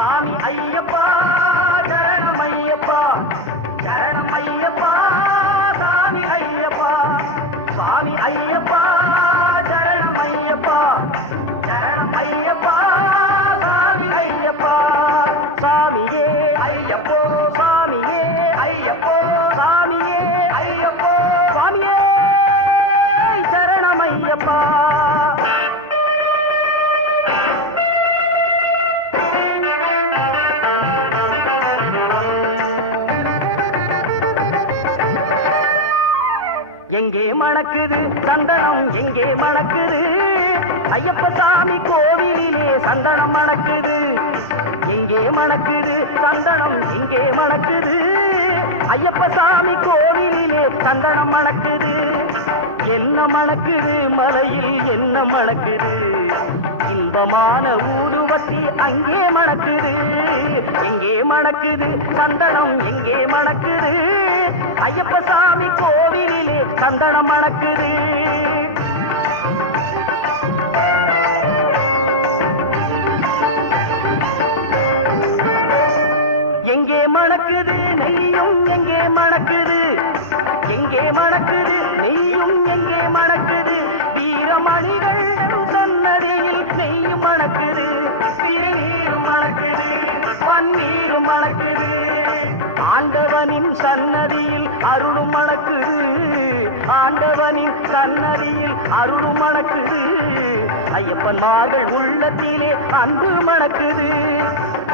சாமி ஐயப்பா சரணம் ஐயப்பா சரணம் ஐயப்பா சாமி ஐயப்பா சுவாமி ஐயப்பா சரணம் ஐயப்பா சரணம் ஐயப்பா சாமி ஐயப்பா சாமியே ஐயப்போ சாமியே ஐயப்போ சாமியே ஐயப்போ சுவாமியே சரணம் ஐயப்பா எங்கே மணக்குது சந்தனம் எங்கே மணக்குது ஐயப்ப சாமி கோவிலிலே சந்தனம் மணக்குது எங்கே மணக்குது சந்தனம் எங்கே மணக்குது ஐயப்ப சாமி கோவிலிலே சந்தனம் மணக்குது என்ன மணக்குது மலையில் என்ன மணக்குது இன்பமான ஊதுவத்தி அங்கே மணக்குது எங்கே மணக்குது சந்தனம் எங்கே மணக்குது ஐயப்ப சாமி கோவிலிலே சந்தனம் மணக்குது எங்கே மணக்குது நெய்யும் எங்கே மணக்குது எங்கே மணக்குது நெய்யும் எங்கே மணக்குது வீரமணிகள் சன்னதியில் நெய்யும் மணக்குது திருநீரும் மணக்குது பன்னீரும் மணக்குது ஆண்டவனின் சன்னதியில் அருளும் மணக்குது ஆண்டவனின் சன்னதியில் அருளும் மணக்குது ஐயப்பன் மார்கள் உள்ளத்திலே அன்பு மணக்குது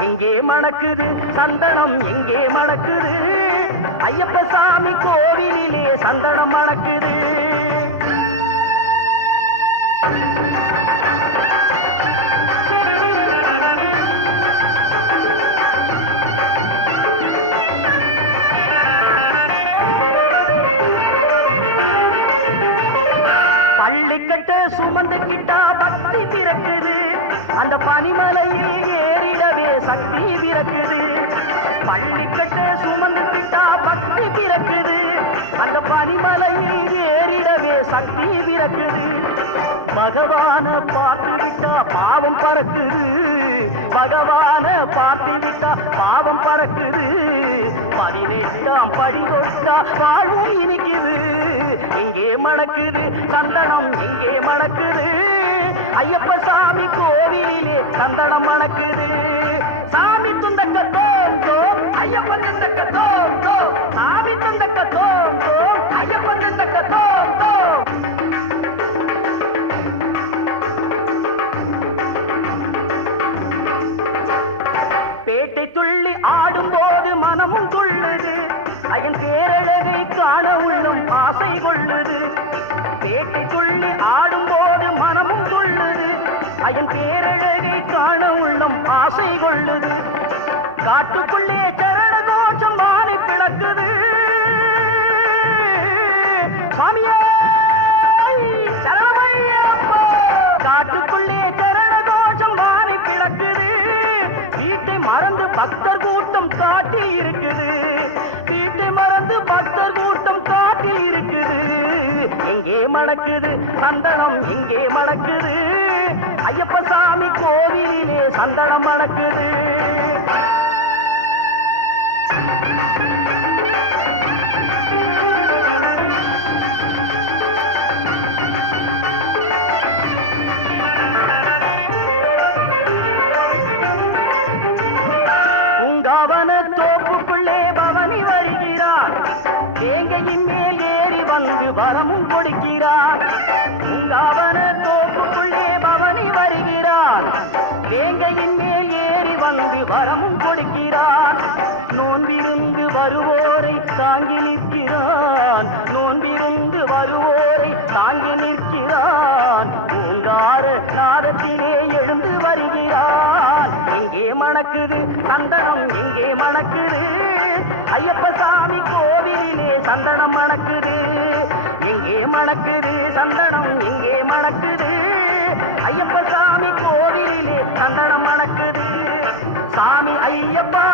எங்கே மணக்குது சந்தனம் எங்கே மணக்குது ஐயப்ப சாமி கோவிலிலே சந்தனம் மணக்குது பள்ளிக்கட்ட சுமந்துக்கிட்டா பக்தி பிறக்குது அந்த பனிமலையில் ஏறிடவே சக்தி பிறக்குது பள்ளிக்கட்ட சுமந்துக்கிட்டா பக்தி பிறக்குது அந்த பனிமலையில் ஏறிடவே சக்தி பிறக்குது பகவான பார்த்துவிட்டா பாவம் பறக்குது பகவான பார்த்துவிட்டா பாவம் பறக்குது 18ஆம் படி தொட்டா வாழ்வும் இனிக்குது எங்கே மணக்குது சந்தனம் எங்கே மணக்குது ஐயப்ப சாமி கோவிலிலே சந்தனம் மணக்குது சாமி துந்தக்க தோம் தோம் ஐயப்பன் துந்தக்க தோம் தோம் சாமி துந்தக்க தோம் தோம் ஐயப்பன் துந்தக்க தோம் தோம் பேட்டை துள்ளி ஆடும்போது மனமும் துள்ளுது ஐயன் பேரழகை காண உள்ளும் ஆசை கொள்ளுது பேட்டை துள்ளி ஆடும்போது மனமும் துள்ளுது ஐயன் பேரழகை காண உள்ளும் ஆசை கொள்ளுது காட்டுக்குள்ளே சரண கோஷம் வானை பிளக்குது சுவாமியே சரணமையப்பா காட்டுக்குள்ளே சரண கோஷம் வானை பிளக்குது வீட்டை மறந்து பக்தர் கூட்டம் காட்டி இருக்குது வீட்டை மறந்து பக்தர் கூட்டம் காட்டி இருக்குது எங்கே மணக்குது சந்தனம் எங்கே மணக்குது ஐயப்ப சாமி கோவிலிலே சந்தனம் மணக்குது உங்காவன தோப்புக்குள்ளே பவனி வருகிறார் தேங்கையின் மேல் ஏறி வந்து வரமும் கொடுக்கிறார் உங்காவன தோப்புக்குள்ளே பவனி வருகிறார் தேங்கையின் மேல் ஏறி வந்து வரமும் கொடுக்கிறார் நோன்பிருந்து வருவோரை தாங்கி நிற்கிறான் நோன்பிருந்து வருவோரை தாங்கி நிற்கிறான் பூங்கார நாதத்திலே எழுந்து வருகிறான் எங்கே மணக்குது சந்தனம் எங்கே மணக்குது ஐயப்ப சாமி கோவிலிலே சந்தனம் மணக்குது எங்கே மணக்குது சந்தனம் எங்கே மணக்குது ஐயப்ப சாமி கோவிலிலே சந்தனம் மணக்குது சாமி ஐயப்பா